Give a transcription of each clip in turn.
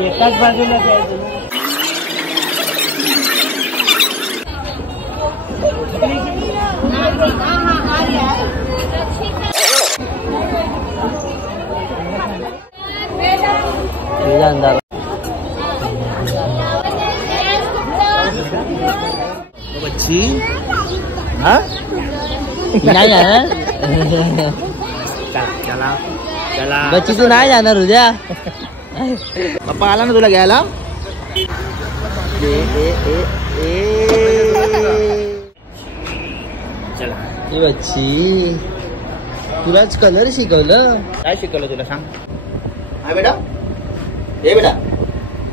एकाच बाजूला बच्ची हाँ नहीं जाना चला चला बच्ची तू नाही जाणार उद्या पप्पा आला ना तुला घ्यायला चला बच्ची तुलाच कलर शिकवलं काय शिकवलं तुला सांग हा बेटा हे बेटा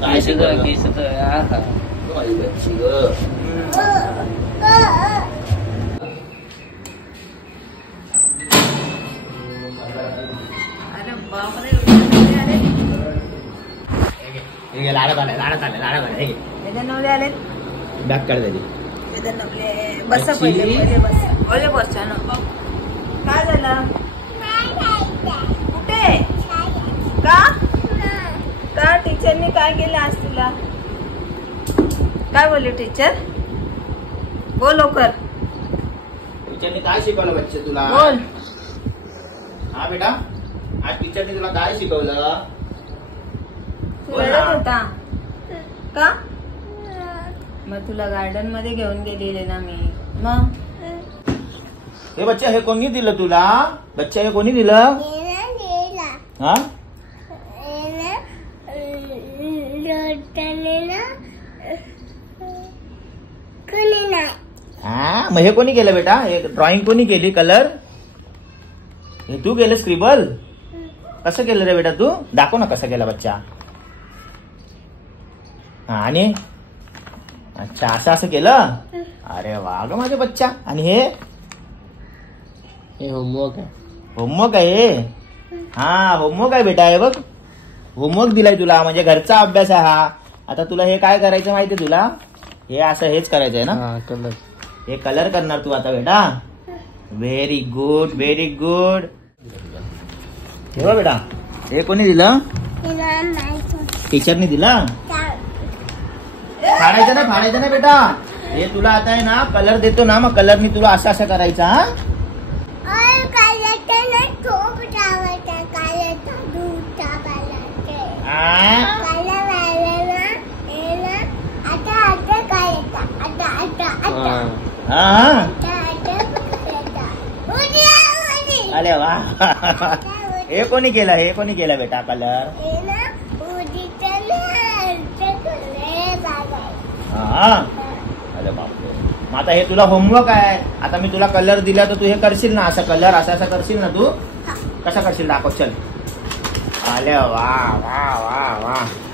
काय शिकवलं बच्ची बॅग काढ बस पहिले बस काय झालं कुठे का टीचरनी काय केलं आज तुला काय बोलले टीचर बोल लवकर टीचरनी काय शिकवलं बच्चे तुला बोल हा बेटा आज टीचरनी तुला काय शिकवलं तू रडत होता का मग तुला गार्डन मध्ये घेऊन गेलेले ना मी मग हे बच्चा हे कोणी दिलं तुला बच्चा हे कोणी दिलं हा हा मग हे कोणी केलं बेटा हे ड्रॉइंग कोणी केली कलर हे तू केलं स्क्रिबल कसं केलं रे बेटा तू दाखव ना कसं केलं बच्चा हा आणि अच्छा असं केलं अरे वा ग माझा बच्चा आणि हे होमवर्क आहे हा होमवर्क आहे बेटा हे बघ होमवर्क दिलाय तुला म्हणजे घरचा अभ्यास आहे हा आता तुला हे काय करायचं माहितीये तुला हे असं हेच करायचंय ना कलर हे कलर करणार तू आता बेटा व्हेरी गुड हे बघ बेटा हे कोणी दिलं टीचरनी दिलं फाडायचं ना बेटा हे तुला आता आहे ना कलर देतो ना मग कलरनी तुला असं करायचं हा अरे वा हे कोणी केलं बेटा कलर अरे बापरे मग आता हे तुला होमवर्क आहे आता मी तुला कलर दिला तर तू हे करशील ना असं कलर असं करशील ना तू कसं करशील दाखव चल अरे वा वा वा वा